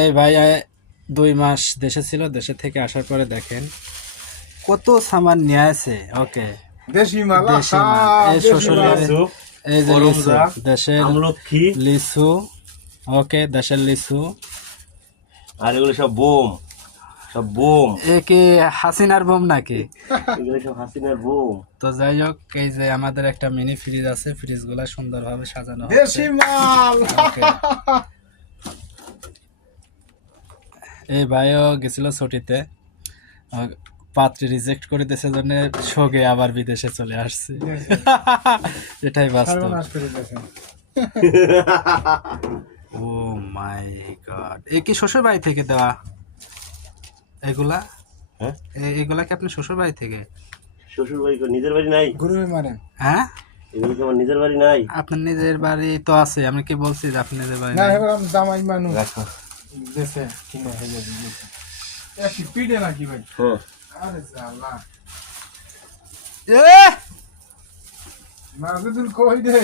এই ভাই 2 মাস দেশে ছিল, দেশে থেকে আসার পরে দেখেন কত সামান নিয়ে আসে। ওকে, দেশি মাল দেশি মাল। এই শ্বশুর বাড়ি, এই যে লিচু, দেশের আমলক্ষী, লিচু। ওকে, দেশের লিচু। আর এগুলো সব বোম, সব বোম, এ কি হাসিনার বোম নাকি? এগুলো সব হাসিনার বোম। তো যাই হোক, এই যে আমাদের একটা মিনি ফ্রিজ আছে, ফ্রিজ গুলা সুন্দরভাবে সাজানো হচ্ছে। দেশি মাল। Okay. এই ভাইও গেছিল ছুটিতে, পাত্রী রিজেক্ট করে দিয়েছে জন্য শোকে আবার বিদেশে চলে আসছে। এটাই বাস্তব। সর্বনাশ করে দিয়েছে। ও মাই গড, এ কি শ্বশুর বাড়ি থেকে দেওয়া এগুলা? হ্যাঁ, এগুলা কি আপনার শ্বশুর বাড়ি থেকে? শ্বশুর বাড়ি নিজের বাড়ি নাই, গরু মারেন। হ্যাঁ, এগুলো কি আমার নিজের বাড়ি নাই? আপনার নিজের বাড়ি তো আছে, আমি কি বলছি যে আপনার নিজের বাড়ি না নাই? এবার আমি জামাই মানুষ রাখো। দেশে কিনে হয়ে যাবে। একই পিঠে নাকি ভাই? হ্যাঁ, আরে জালা এ নাজুদুল কই রে